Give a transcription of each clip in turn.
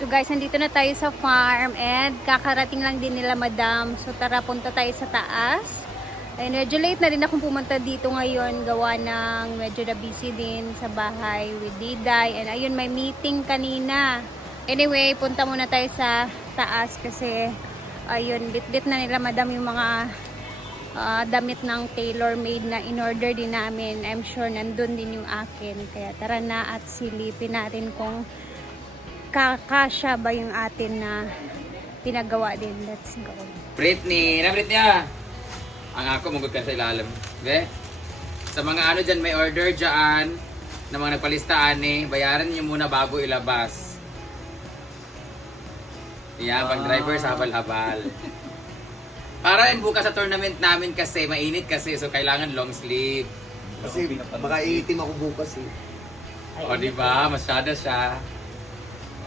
So guys, nandito na tayo sa farm and kakarating lang din nila madam. So tara, punta tayo sa taas. And medyo late na rin akong pumunta dito ngayon. Gawa ng medyo na busy din sa bahay with Diday. And ayun, may meeting kanina. Anyway, punta muna tayo sa taas kasi ayun, bit-bit na nila madam yung mga damit ng tailor-made na in-order din namin. I'm sure nandun din yung akin. Kaya tara na at silipin natin kung kakasya ba yung atin na pinagawa din. Let's go. Britney! Na Britney ah! Ang ako, mugod ka sa ilalim. Okay? Sa mga ano dyan, may order dyan na mga nagpalistaan bayaran niyo muna bago ilabas. Yeah, pag driver sa habal-habal. Para rin bukas sa tournament namin kasi mainit kasi so kailangan long sleeve. Kasi baka iitim ako bukas eh. O diba? Masyado siya.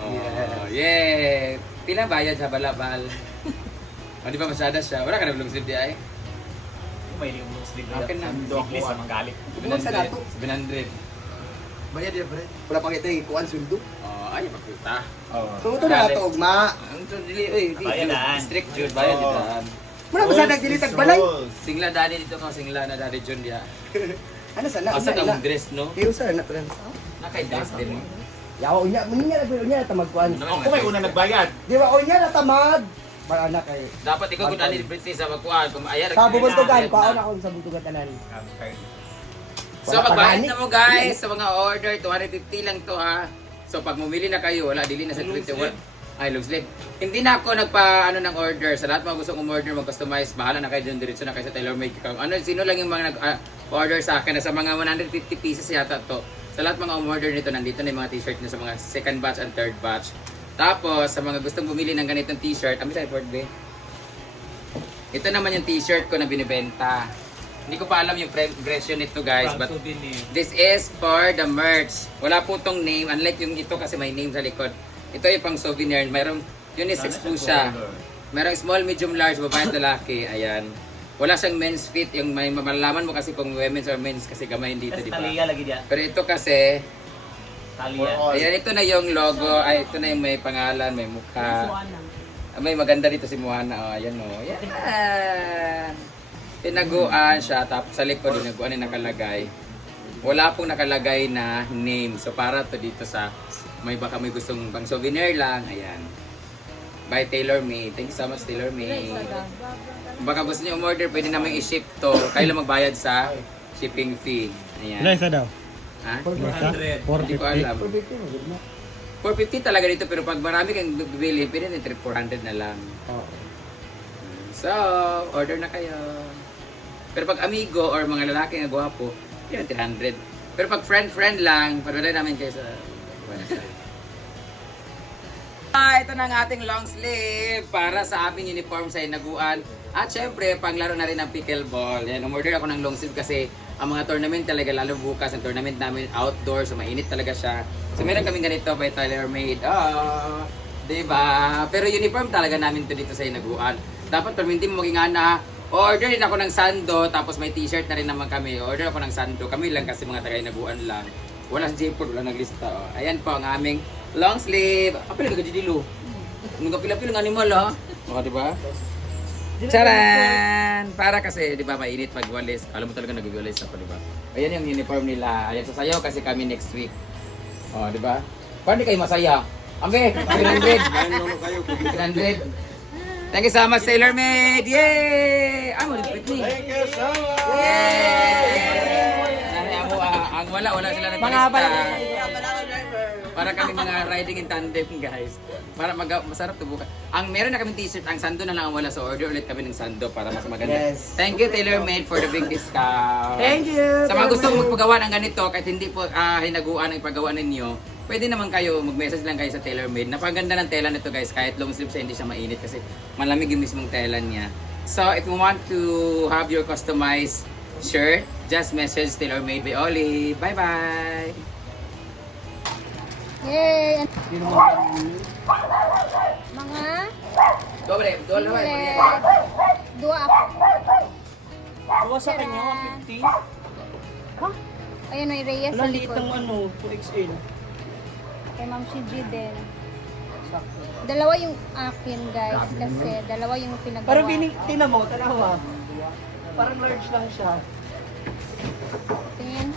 Oh, yeah! Pila bayad sa habal-habal. O diba masyado siya? Wala ka na long sleeve di ay? May yung long sleeve Okay na. Siglis sa magalit. Bukas sa nato. 700. Bayad yan, pre. Wala pang ito eh. Kuhan sundo. Oh, ay, magkita. So ito na ito, ugma. Ang dili, uy, Bayadaan. strict Jud, bayad dito. Muna ba sa nagdilitag balay? Singla daddy dito ko, singla na daddy Jun dia. Ano sana? Asa ka mong dress, no? Pero sana na pre. Naka-dress din mo. Yaw unya, munya na pero unya na tamagkuan. Ako may una nagbayad. Di ba unya na tamad? Para anak kay. Dapat ikaw kung dali Britney sa magkuhan, kung ayar. Sa bubuntugan, paon ako sa buntugan tanan. So magbayad na mo guys sa mga order, 250 lang to ha. So pag bumili na kayo, wala dili na sa 21. Ay, long sleeve. Hindi na ako nagpa ng order. Sa lahat mga gusto kong order, mag-customize, bahala na kayo dun, diretso na kayo sa tailor-made. Sino lang yung mga nag-order sa akin na sa mga 150 pieces yata to. Sa lahat mga umorder nito, nandito na yung mga t-shirt nyo sa mga second batch and third batch. Tapos, sa mga gustong bumili ng ganitong t-shirt, ami sa effort be. Ito naman yung t-shirt ko na binibenta. Hindi ko pa alam yung presyo nito guys, but this is for the merch. Wala po tong name, unlike yung ito kasi may name sa likod. Ito yung pang souvenir, mayroong unisex po siya. Mayroong small, medium, large, babae at lalaki. Ayan. Wala siyang men's fit, yung may malalaman mo kasi kung women's or men's kasi gamay dito, di ba? Talia lagi diyan. Pero ito kasi, Talia. ayan, ito na yung logo, ay ito na yung may pangalan, may mukha. May maganda dito si Moana, oh, ayan oh. Ayan. Tinaguan siya, tapos sa likod, tinaguan yung nakalagay. Wala pong nakalagay na name. So para to dito sa, baka may gustong pang souvenir lang, ayan. By TaylorMade. Thank you so much, TaylorMade. Baka gusto niyo umorder, pwede naman i-ship to. Kayo lang magbayad sa shipping fee. Ayan. Ilan isa daw? Ha? 400. Hindi ko alam. 450 talaga dito, pero pag marami kang bibili, pwede na 400 na lang. So, order na kayo. Pero pag amigo or mga lalaki na gwapo, yun 300. Pero pag friend-friend lang, padala namin kayo sa website. Ito na ang ating long sleeve para sa aming uniform sa Hinaguan. At syempre, panglaro na rin ng pickleball. Yan, umorder ako ng long sleeve kasi ang mga tournament talaga, lalo bukas, ang tournament namin outdoor, so mainit talaga siya. So meron kaming ganito by TaylorMade. Oh, diba? Pero uniform talaga namin to dito sa Hinaguan. Dapat pag hindi mo maging ana, order din ako ng sando, tapos may t-shirt na rin naman kami. Order ako ng sando. Kami lang kasi mga taga Hinaguan lang. Wala si J-Port, wala naglista. Oh. Ayan po ang aming long sleeve. Apil ka dilo. Mga pila-pila ng animal ha. O, diba? Charan! Para kasi, di ba, mainit pag walis. Alam mo talaga nag-walis ako, di ba? Ayan yung uniform nila. Ayan, sasayaw kasi kami next week. O, di ba? Paano di kayo masaya? Ambe! 300! 300! Thank you so much, TaylorMade! Yay! Ang ulit, Britney! Thank you so much! Yay! Ang wala sila nagpalista. Para kami mga riding in tandem, guys. Para masarap to bukas. Meron na kami t-shirt, ang sando na lang ang wala. So order ulit kami ng sando para mas maganda. Yes. Thank you, TaylorMade, for the big discount. Thank you! Sa mga gustong magpagawa ng ganito, kahit hindi po hinaguan ang ipagawa ninyo, pwede naman kayo, mag-message lang kayo sa TaylorMade. Napaganda ng tela nito guys, kahit long sleeve siya, hindi siya mainit kasi malamig yung mismong tela niya. So if you want to have your customized shirt, just message TaylorMade by Oli. Bye-bye! Yay! Mga Dobre, singlet. Dua ako. Kuha sa kanya, 150. Ayun o, Reyes sa Wala liit likod. ng 2XL. Kay Ma'am Shiji din. Dalawa yung akin, guys. Kasi dalawa yung pinagawa. Parang tinan mo, tanawa. Parang large lang siya. Tingin.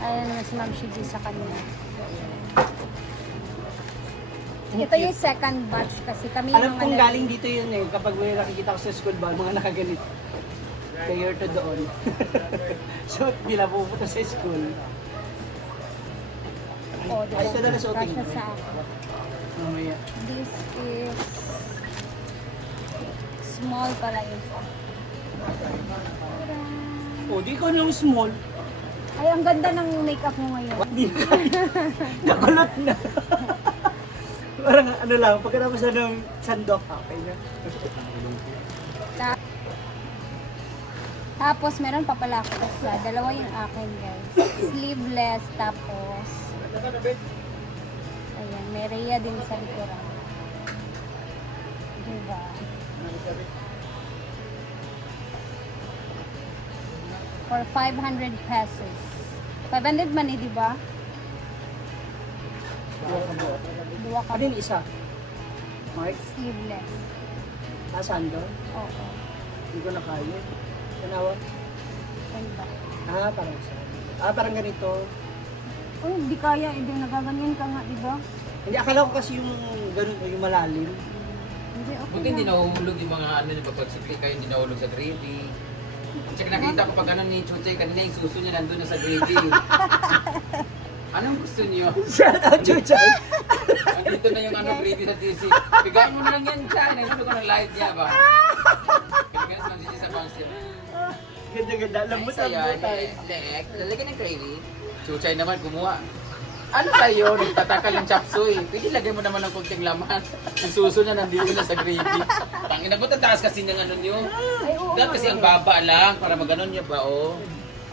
Ayan naman si Ma'am Shigi sa kanila. Ito yung second batch kasi kami yung Alam mga kong galing dito yun eh, kapag may nakikita ko sa school ba, mga nakaganit. Kayo to doon. So, hindi na pupunta sa school. Oh, Ay, ito na nasuotin Kasha ko. sa ako. Mamaya. This is small pala yun. Oh, di ko nung small. Ay, ang ganda ng makeup mo ngayon. Di na. Nakulot na. Parang ano lang, pagkatapos na ng sandok, okay na. Tapos, meron pa pala ako sa dalawa yung akin, guys. Sleeveless, tapos ayan, may Rhea din sa likuran. Diba? For 500 pesos. 500 man eh, diba? Dua ka Ano yung isa? Mark? sleeveless. Sandok? Oo. Hindi ko na kaya. Tanawa? Ganda. Parang isa. Parang ganito. Oh, hindi kaya. Hindi nagaganyan ka nga, diba? Hindi, akala ko kasi yung ganun, yung malalim. Hindi, okay Buti hindi lang. nahuhulog yung mga ano yung pagsikli kayo, hindi nahulog sa gravy. Tsaka nakita ko pag ano ni Chuchay kanina yung suso niya nandun na sa gravy. Anong gusto niyo? Shout out, Chuchay! Andito na yung ano gravy sa TC. Bigayin mo na lang yan siya. Nandito ko ng light niya ba? Kaya sa TC sa bounce. Ganda-ganda. Lambot ang Ayan, butay. Lek, lalagyan ng gravy. Chuchay naman gumawa. Ano sa'yo? Nagtatakal ng chop suey. Pwede lagay mo naman ng konting laman. Yung suso na nandito na sa gravy. Tangina po, tataas kasi ng ano niyo. Ay, oo. Dapat kasi ang baba lang para maganon niya ba, oh.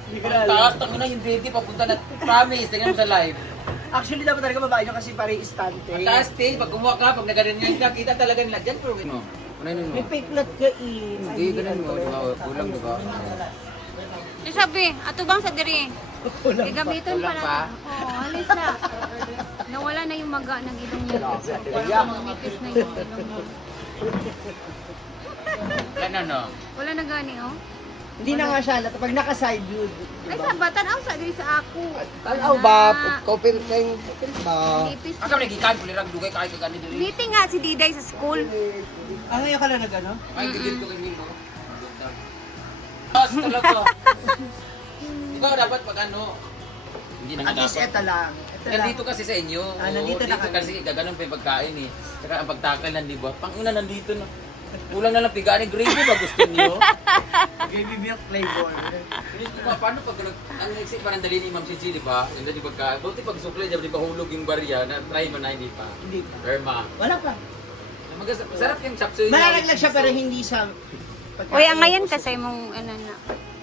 Hindi ko na Ang alam. taas, tangina yung gravy papunta na. Promise, tingnan mo sa live. Actually, dapat talaga babae nyo kasi pare istante. Ang taas, te. Pag kumuha ka, pag nagaganyan ka, kita talaga nila. Diyan, pero ano? Unahin May mo. fake nut ka in. Hindi, ganun mo. Diba? Kulang, diba? Sabi, ato bang sa diri? Gagamiton Kulang pala. pa? Oo, halis na. Nawala na yung maga ng ilong niya. Manipis na yung ilong mo. Ganun, no? Wala na gani, oh. Hindi na nga siya, pag naka-side view. Ay, sa batan, aw, sa diri sa ako. Tanaw ba? Kopir kayong ba? Manipis Ang kami nagikan, pulirag, dugay, kahit kagani dili. Meeting nga si Diday sa school. Ngayon ka lang nag-ano? Ay, gigil ko kay Mimo. Taas talaga. Ikaw dapat pag ano, hindi na At nga least dapat. eto lang. Ito lang. Nandito kasi sa inyo. Nandito na kami. kasi gaganon pa yung pagkain eh. Tsaka ang pagtakal nandito. Panguna nandito na. Kulang na lang pigaan ng gravy ba gusto niyo? Gravy milk flavor. Hindi ko pa, paano pag ang nagsip parang dali ni Ma'am Cici, di ba? Yung dati pagkain. Buti pag suklay, di ba hulog yung barya na try mo na hindi pa. Hindi pa. Perma. Wala pa. Masarap yung chop suey. Malalaglag siya pero hindi sa... Uy, ang ngayon kasi mong, ano na.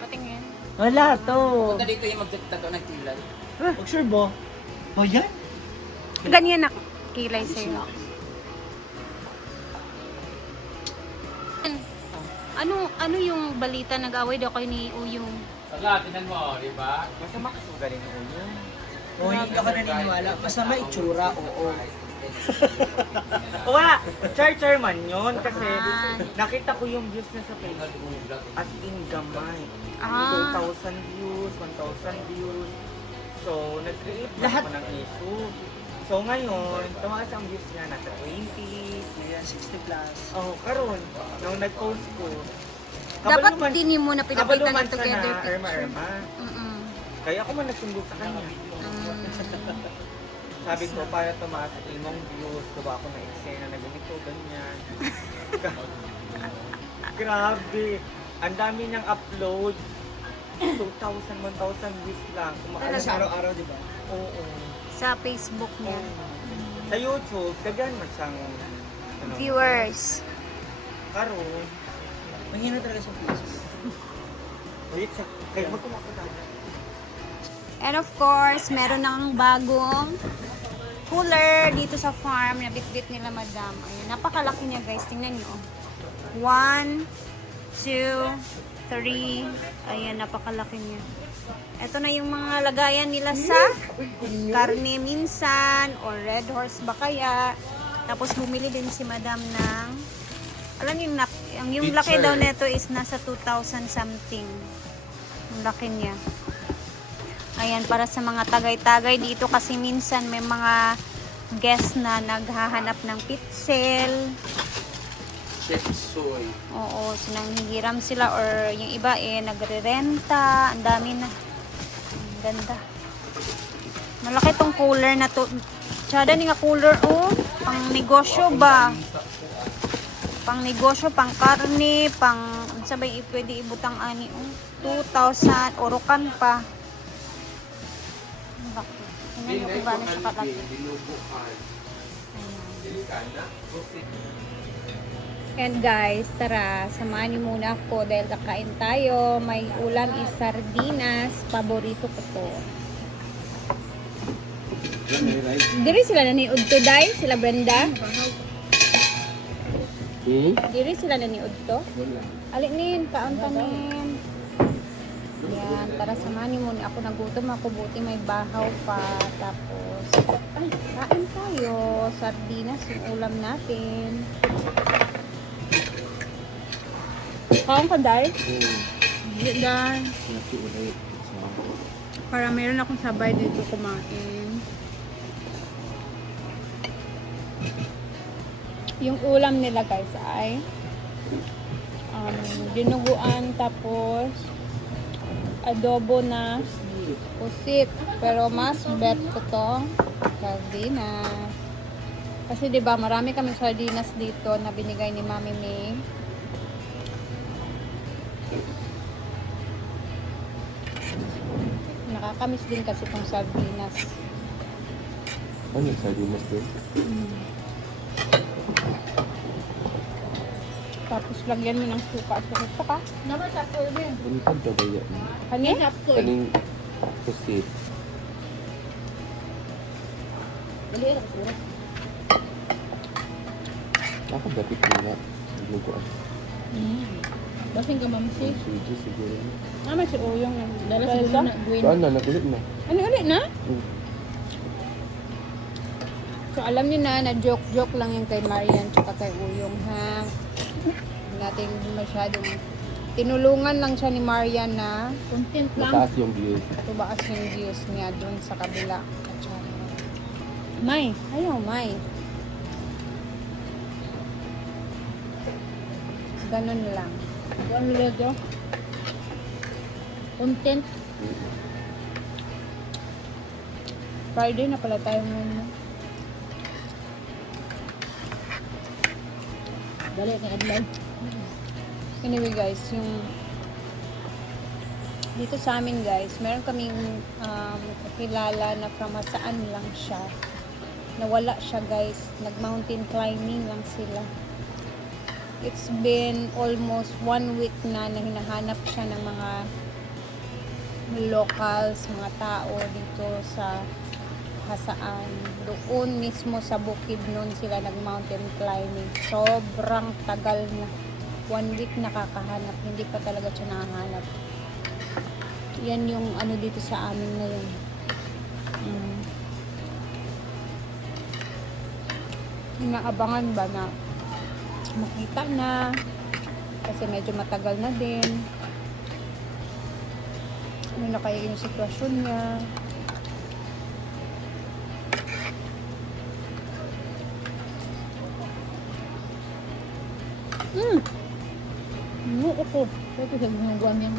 Patingin. Wala to. Punta dito yung magtato ng kilay. Sure ba? Oh, yan? Ganyan na kilay sa'yo. Ano yung balita nag-away daw kayo ni Uyong? Wala, tinan mo, di ba? Masama kasi magaling ko yun. Oh, hindi ako naniniwala. Masama itsura, oo. Wala! Char-char man yun kasi Ah. nakita ko yung views niya sa Facebook. As in gamay. Ah. 2,000 views, 1,000 views. So, nag-create Lahat- ako ng issue. So ngayon, tumaas ang views niya, nasa 20. Ayan, 60 plus. Oh, karon nung nag-post ko. Dapat kabaluman- din mo na pinapitan kabaluman ng together siya na picture. Irma. Mm-mm. Kaya ako man nagsundo sa kanya. Sabi ko, para tumaas ang imong views, gawa ako ng eksena na ganito, ganyan. Grabe. Ang dami niyang upload. 2,000, 1,000 views lang. Alas araw-araw, di ba? Oo. Sa Facebook niya. Sa YouTube, kagan man siyang ano, Viewers. karon. Mahina talaga sa Facebook. Wait, kaya magkumakot tayo. And of course, meron nang bagong cooler dito sa farm na bitbit nila madam. Ayun, napakalaki niya guys. Tingnan niyo. 1, 2, 3. Ayan, napakalaki niya. Ito na yung mga lagayan nila sa karne minsan or red horse ba kaya. Tapos bumili din si Madam ng, alam niyo, yung laki Pitcher. daw nito is nasa 2,000 something. Yung laki niya. Ayan, para sa mga tagay-tagay dito kasi minsan may mga guest na naghahanap ng pitzel. Chip soy. Oo, sinanghihiram sila or yung iba nagre-renta. Ang dami na. Ang ganda. Malaki tong cooler na to. Tsada ni nga cooler, oh. Pang negosyo ba? Pang negosyo, pang karne, pang sabay pwede ibutang ani, oh. 2,000, orokan pa. Ang laki. Tingnan nyo kung gaano siya kalaki. And guys, tara, samahan niyo muna ako dahil kakain tayo. May ulam is sardinas. Paborito ko to. Diri sila naniud to, Day? Sila Brenda? Diri sila naniud to? Alinin, kaon tanin. Yan, tara samahan niyo muna ako. Nagutom ako, buti may bahaw pa. Tapos, ay, kain tayo. Sardinas yung ulam natin. Kaon ka, Day? Hindi, Day. Para meron akong sabay dito kumain. Yung ulam nila guys ay dinuguan tapos adobo na pusit. Pero mas bet ko tong sardinas. Kasi 'di ba marami kaming sardinas dito na binigay ni Mami May. Nakakamiss din kasi tong sardinas. Ano yung sardinas din? Tapos lagyan mo ng suka. Gusto ka? Naman sa din. Ano pa gabaya mo? Kanin? Kaning pusit. Ako dapat nga. Nagluguan. Basing ka mamsi. Suji siguro. Naman si Uyong. Dala si Uyong na Gwen. Saan na? Nagulit na. Ano ulit na? Hmm. So alam niyo na joke-joke lang yung kay Marian tsaka kay Uyong ha. Hindi natin masyadong tinulungan lang siya ni Marian na content Mataas yung views. tubaas yung views niya doon sa kabila. May, ayaw May. Ganun lang. Ano lang content. Friday na pala tayo ngayon. Dali ka adlaw. Anyway guys, yung dito sa amin guys, meron kaming kakilala na from saan lang siya. Nawala siya guys. Nag-mountain climbing lang sila. It's been almost 1 week na hinahanap siya ng mga locals, mga tao dito sa Hasaan. Doon mismo sa bukid noon sila nag-mountain climbing. Sobrang tagal na. 1 week nakakahanap. Hindi pa talaga siya nakahanap. Yan yung ano dito sa amin ngayon. Inaabangan ba na makita na kasi medyo matagal na din. Ano na kaya yung sitwasyon niya. Ano ako? Ito sa ginagawa niya.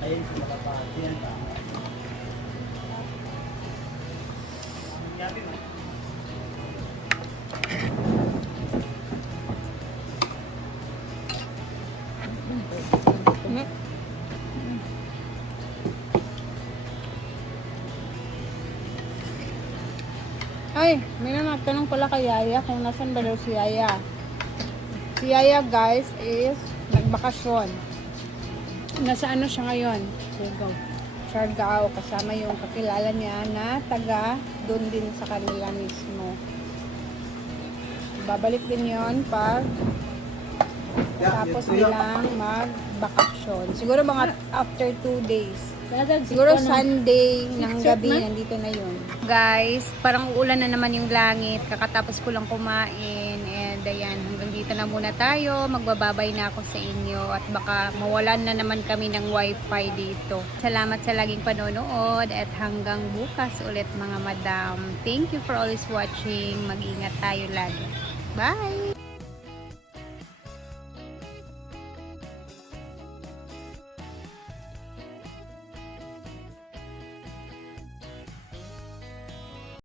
Ayun sa makapatiyan ka. Ay, may nagtanong pala kay Yaya kung nasan ba daw si Yaya. Si Yaya guys is nagbakasyon. Nasa ano siya ngayon? Siargao. Kasama yung kakilala niya na taga doon din sa kanila mismo. Babalik din yon pag Tapos nilang mag-bakasyon. Siguro mga after 2 days. Siguro Sunday ng gabi, nandito na yun. Guys, parang uulan na naman yung langit. Kakatapos ko lang kumain. And ayan, hanggang dito na muna tayo. Magbababay na ako sa inyo. At baka mawalan na naman kami ng wifi dito. Salamat sa laging panonood. At hanggang bukas ulit mga madam. Thank you for always watching. Mag-ingat tayo lagi. Bye!